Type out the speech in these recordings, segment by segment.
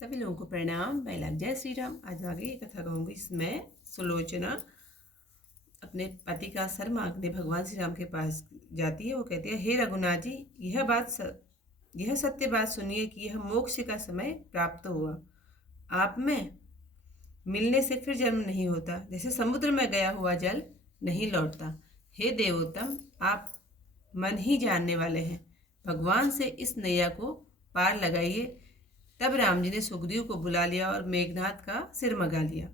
सभी लोगों को प्रणाम। मैं लाभ जय श्री राम। आज आगे ये कथा कहूँगी। इसमें सुलोचना अपने पति का सर मांगने भगवान श्री राम के पास जाती है। वो कहती है, हे रघुनाथ जी, यह सत्य बात सुनिए कि यह मोक्ष का समय प्राप्त हुआ। आप में मिलने से फिर जन्म नहीं होता, जैसे समुद्र में गया हुआ जल नहीं लौटता। हे देवोत्तम, आप मन ही जानने वाले हैं, भगवान से इस नैया को पार लगाइए। तब राम जी ने सुग्रीव को बुला लिया और मेघनाथ का सिर मगा लिया।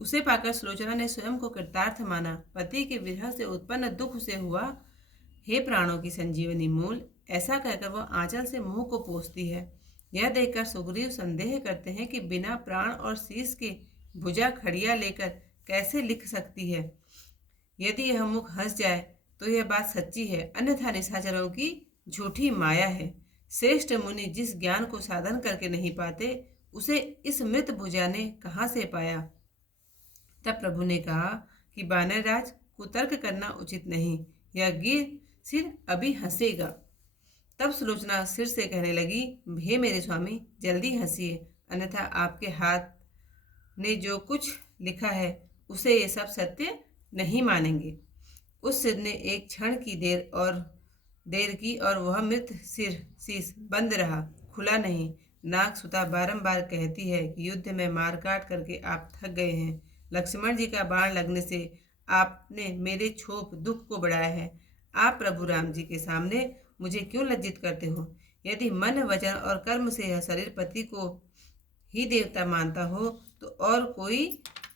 उसे पाकर सुलोचना ने स्वयं को कृतार्थ माना। पति के विरह से उत्पन्न दुख से हुआ, हे प्राणों की संजीवनी मूल, ऐसा कहकर वह आंचल से मुंह को पोंछती है। यह देखकर सुग्रीव संदेह करते हैं कि बिना प्राण और शीश के भुजा खड़िया लेकर कैसे लिख सकती है। यदि यह मुख हंस जाए तो यह बात सच्ची है, अन्यथा निशाचरों की झूठी माया है। श्रेष्ठ मुनि जिस ज्ञान को साधन करके नहीं पाते, उसे इस मृत भुजा ने कहाँ से पाया। तब प्रभु ने कहा कि बानरराज, कुतर्क करना उचित नहीं, यह गिर सिर अभी हंसेगा। तब सुलोचना सिर से कहने लगी, हे मेरे स्वामी, जल्दी हंसिए, अन्यथा आपके हाथ ने जो कुछ लिखा है उसे ये सब सत्य नहीं मानेंगे। उस सिर ने एक क्षण की देर की और वह मृत शीश बंद रहा, खुला नहीं। नाग सुता बारंबार कहती है कि युद्ध में मार काट करके आप थक गए हैं। लक्ष्मण जी का बाण लगने से आपने मेरे क्षोभ दुख को बढ़ाया है। आप प्रभु राम जी के सामने मुझे क्यों लज्जित करते हो। यदि मन वचन और कर्म से यह शरीर पति को ही देवता मानता हो तो और कोई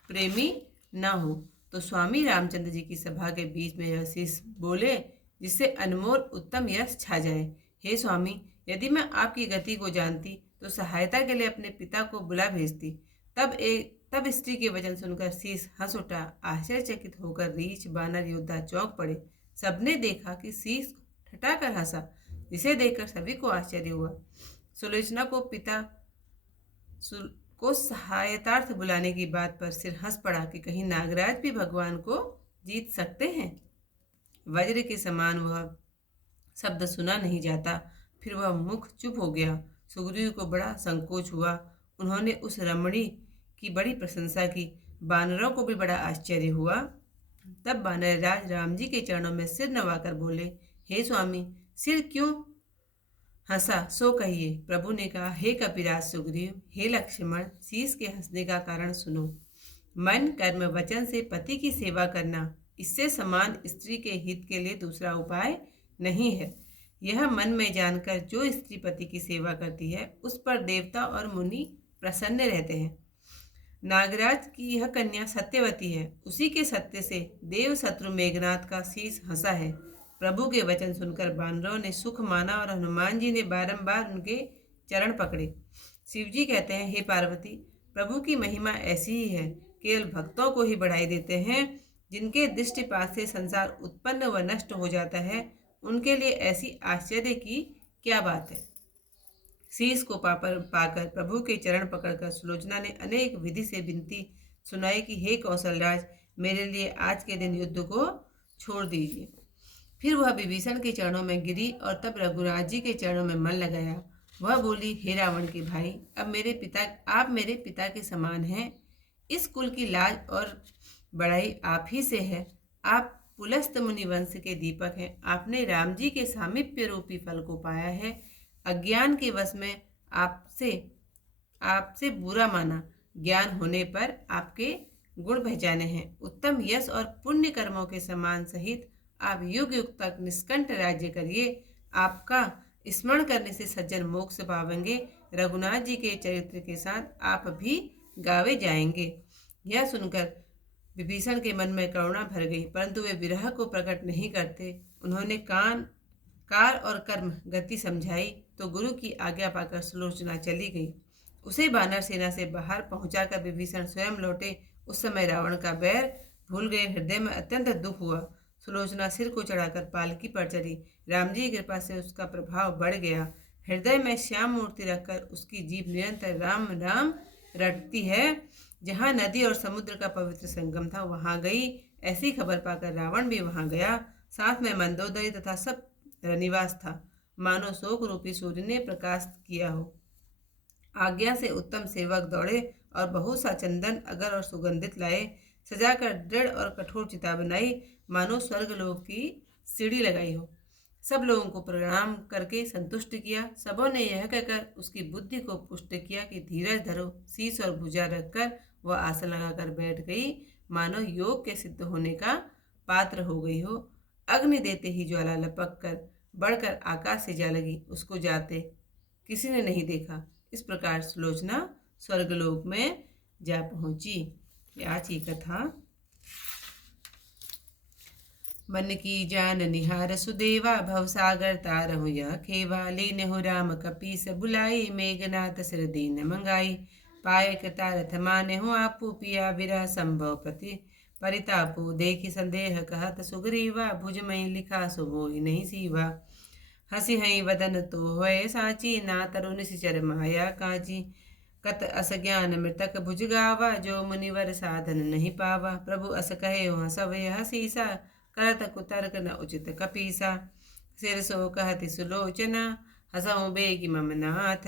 प्रेमी न हो। तो स्वामी रामचंद्र जी की सभा के बीच में यह शीश बोले, जिससे अनमोल उत्तम यश छा जाए। हे स्वामी, यदि मैं आपकी गति को जानती तो सहायता के लिए अपने पिता को बुला भेजती। तब स्त्री के वचन सुनकर शीश हंस उठा। आश्चर्यचकित होकर रीछ बानर योद्धा चौंक पड़े। सबने देखा कि शीश ठठाकर हंसा, जिसे देखकर सभी को आश्चर्य हुआ। सुलोचना को सहायतार्थ बुलाने की बात पर सिर हंस पड़ा कि कहीं नागराज भी भगवान को जीत सकते हैं। वज्र के समान वह शब्द सुना नहीं जाता। फिर वह मुख चुप हो गया। सुग्रीव को बड़ा संकोच हुआ। उन्होंने उस रमणी की बड़ी प्रशंसा की। बानरों को भी बड़ा आश्चर्य हुआ। तब बानरराज राम जी के चरणों में सिर नवाकर बोले, हे स्वामी, सिर क्यों हंसा सो कहिए। प्रभु ने कहा, हे कपिराज सुग्रीव, हे लक्ष्मण, शीश के हंसने का कारण सुनो। मन कर्म वचन से पति की सेवा करना, इससे समान स्त्री के हित के लिए दूसरा उपाय नहीं है। यह मन में जानकर जो स्त्री पति की सेवा करती है, उस पर देवता और मुनि प्रसन्न रहते हैं। नागराज की यह कन्या सत्यवती है। उसी के सत्य से देव शत्रु मेघनाथ का शीश हंसा है। प्रभु के वचन सुनकर बानरों ने सुख माना और हनुमान जी ने बारंबार उनके चरण पकड़े। शिवजी कहते हैं, हे पार्वती, प्रभु की महिमा ऐसी ही है, केवल भक्तों को ही बढ़ाई देते हैं। जिनके दृष्टिपात से संसार उत्पन्न व नष्ट हो जाता है, उनके लिए ऐसी आश्चर्य की क्या बात है। शीश को पाकर प्रभु के चरण पकड़कर सुलोचना ने अनेक विधि से विनती सुनाई कि हे कौशलराज, मेरे लिए आज के दिन युद्ध को छोड़ दीजिए। फिर वह विभीषण के चरणों में गिरी और तब रघुराज जी के चरणों में मन लगाया। वह बोली, हे रावण के भाई, आप मेरे पिता के समान हैं। इस कुल की लाज और बड़ाई आप ही से है। आप पुलस्त मुनि वंश के दीपक हैं। आपने राम जी के सामीप्य रूपी फल को पाया है। अज्ञान के वश में आपसे बुरा माना, ज्ञान होने पर आपके गुण पहचाने हैं। उत्तम यश और पुण्य कर्मों के समान सहित आप युग युग तक निष्कंठ राज्य करिए। आपका स्मरण करने से सज्जन मोक्ष पावेंगे। रघुनाथ जी के चरित्र के साथ आप भी गावे जाएंगे। यह सुनकर विभीषण के मन में करुणा भर गई, परंतु वे विरह को प्रकट नहीं करते। उन्होंने काल और कर्म गति समझाई तो गुरु की आज्ञा पाकर सुलोचना चली गई। उसे बानर सेना से बाहर पहुंचाकर विभीषण स्वयं लौटे। उस समय रावण का बैर भूल गए। हृदय में अत्यंत दुख हुआ। सुलोचना सिर को चढ़ाकर पालकी पर चढ़ी। राम जी की कृपा से उसका प्रभाव बढ़ गया। हृदय में श्याम मूर्ति रखकर उसकी जीभ निरंतर राम राम रटती है। जहाँ नदी और समुद्र का पवित्र संगम था, वहां गई। ऐसी खबर पाकर रावण भी वहां गया। साथ में मंदोदरी तथा सब निवास था, मानो शोक रूपी सूर्य ने प्रकाश किया हो। आज्ञा से उत्तम सेवक दौड़े और बहुत सा चंदन, अगर और सुगंधित लाए। सजाकर दृढ़ और कठोर चिता बनाई, मानो स्वर्ग लोक की सीढ़ी लगाई हो। सब लोगों को प्रणाम करके संतुष्ट किया। सबों ने यह कहकर उसकी बुद्धि को पुष्ट किया कि धीरज धरो। शीश और भुजा रखकर वह आसन लगाकर बैठ गई, मानो योग के सिद्ध होने का पात्र हो गई हो। अग्नि देते ही ज्वाला लपक कर बढ़कर आकाश से जा लगी। उसको जाते किसी ने नहीं देखा। इस प्रकार सुलोचना स्वर्गलोक में जा पहुंची। आज की कथा। मन की जान निहार सुदेवा, भवसागर तारहु यह खेवा। लीनहु राम कपीस बुलाई, मेघनाथ सिर दीन मंगाई। पाए कृतारथ मानेहु आपू, पिया विरह संभव प्रति परितापु। देखि संदेह कहत सुग्रीवा, भुजमहि लिखा सो मोहि नहीं सीवा। हसी हई वदन तो होए साची, ना तरु निशिचर माया काची। कत अस ज्ञान मृतक भुज गावा, जो मुनिवर साधन नहीं पावा। प्रभु अस कहे हसव यह सीसा, करत कुतर्क न उचित कपीसा। सिर सो कहति सुलोचना, हसऊँ बेगी मम नाथ।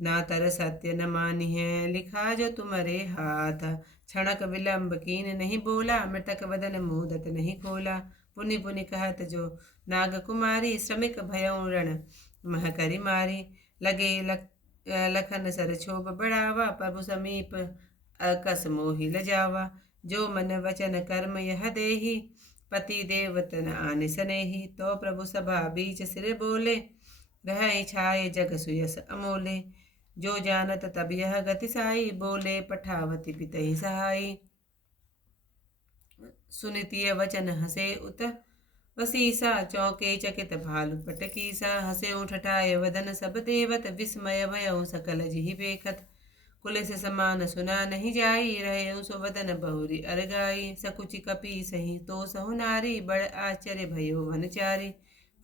ना तर सत्य न मानी है, लिखा जो तुम्हारे हाथ। क्षणक विलंब कीन नहीं बोला, मृतक वदन मुदत नहीं खोला। पुनि पुनि कहत जो नाग कुमारी, श्रमिक भयउ रण मह करि मारी। लगे लखन सर क्षोभ बढ़ावा, प्रभु समीप अकस मोहि लजावा। जो मन वचन कर्म यह देही, पति देवतन आने सनेही। तो प्रभु सभा बीच सिर बोले, रह छाए जग सुयस अमोले। जो जानत तब यह गति साई, बोले पठावती पितहि सहाई। सुनितिय वचन हसे उत वसीसा, चौके चकित भालु पटकीसा। हसे उठटाय वदन सब देवत, विस्मय भयउ सकल जिहि बेखत। कुलिस समान सुना नहीं जाई, रहे सो वदन बहुरी अरगाई। सकुचि कपि सही तो सहु नारी, बड़ आश्चर्य भयो वनचारी।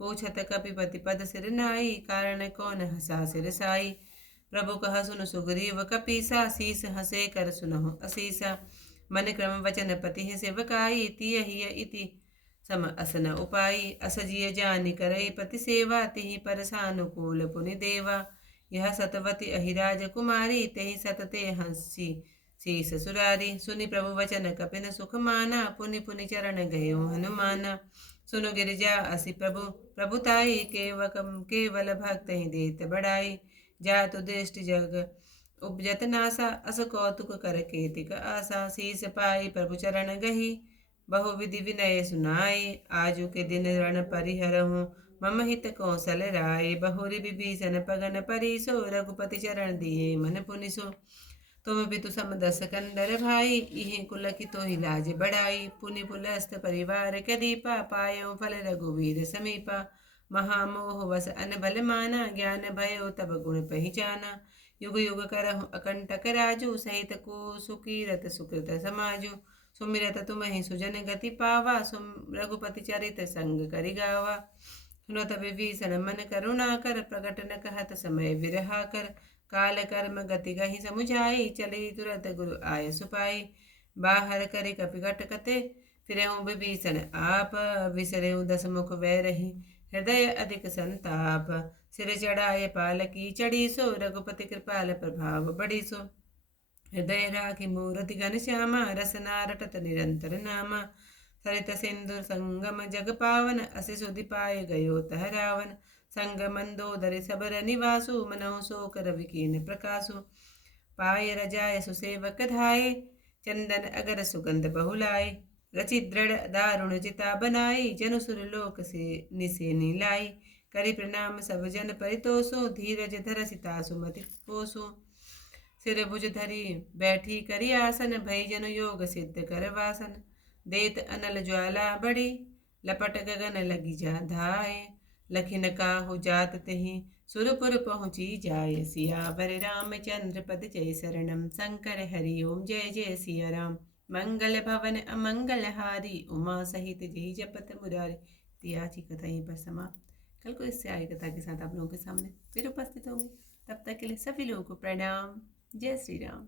पूछत कपिपति पद सिर नाई, कारण कौन हसा सिर साई। प्रभु कह सुन सुग्रीव कपीसा, शीस हसे कर सुनहु असीसा। मन क्रम वचन पति सेवकाई, तिय हिय इति सम असन उपाई। अस जिय जानि करई पति सेवा, तिहि पर सानुकूल पुनि देवा। यह सतवती अहिराज कुमारी, तेहि सतते हंसी शीस सुरारी। सुनि प्रभु वचन कपिन सुख माना, पुनि पुनि चरण गयो हनुमाना। सुनु गिरिजा असि प्रभु प्रभुताई, केवल भक्त ही देत बढ़ाई। जातु दृष्टि जग उपजत नासा, अस कौतुक कर केतिक आशा। शीस पाई प्रभु चरण गही, बहुविधि विनय सुनाई। आजु के दिन रण परिहरहूँ, मम हित कौशल राय। बहुरी विभीषण पगन परीसो, रघुपति चरण दिए मन पुनिसो। तुम पितु समदस कंदर भाई, इहि कुल की तो ही लाज बढ़ाई। पुनि पुलस्त परिवार के दीपा, पायो फल रघुवीर समीपा। महामोह वस अनबल माना, ज्ञान भयो तब गुण पहचाना। युग युग करहु अकंटक राजू, सहित को सुकीरत सुकृत समाजू। सुमिरत तुम्हि सुजन गति पावा, रघुपति चरित संग करि गावा। सुनत विभीषण मन करुणा कर, प्रकट न कहत समय विरहा कर। काल कर्म गति गहि समुझाई, चली तुरत गुरु आय सुपाई। बाहर करे कपिकट कते, फिरहु विभीषण आप। विसरेहु दस मुख वैरही, हृदय अधिक संताप। सिर चढ़ाए पालकी चढ़ी सो, रघुपति कृपाल प्रभाव बढ़ी सो। हृदय राखि मूरति घनश्यामा, रसना रटत निरंतर नामा। सरित सिंधु संगम जग पावन, असि सुधि पाए गयो तह रावण। संग मंदोदरि सबर निवासु, मनहु शोक रवि कीन प्रकाशु। पाय रजाय सुसेवक धाये, चंदन अगर सुगंध बहुलाय। रचि दृढ़ दारुण चिता बनाई, जनु सुर लोक से निसे नीलाई। करि प्रणाम सब जन परितोषो, धीरज धर सिता सुमति पोसो। सिर भुज धरी बैठी करी आसन, भई जन योग सिद्ध कर वासन। देत अनल ज्वाला बड़ी, लपट गगन लगी जा धाये। लखिन काहु जात तेहि, सुरपुर पहुँची जाय। सियावर रामचंद्र पद जय शरणम, शंकर हरि ओम जय जय सिया राम। मंगल भवन अमंगल हारी, उमा सहित जय जपत मुरारी। तिया की कथा यहीं पर समाप्त। कल को इससे आई कथा के साथ आप लोगों के सामने फिर उपस्थित होंगे। तब तक के लिए सभी लोगों को प्रणाम। जय श्री राम।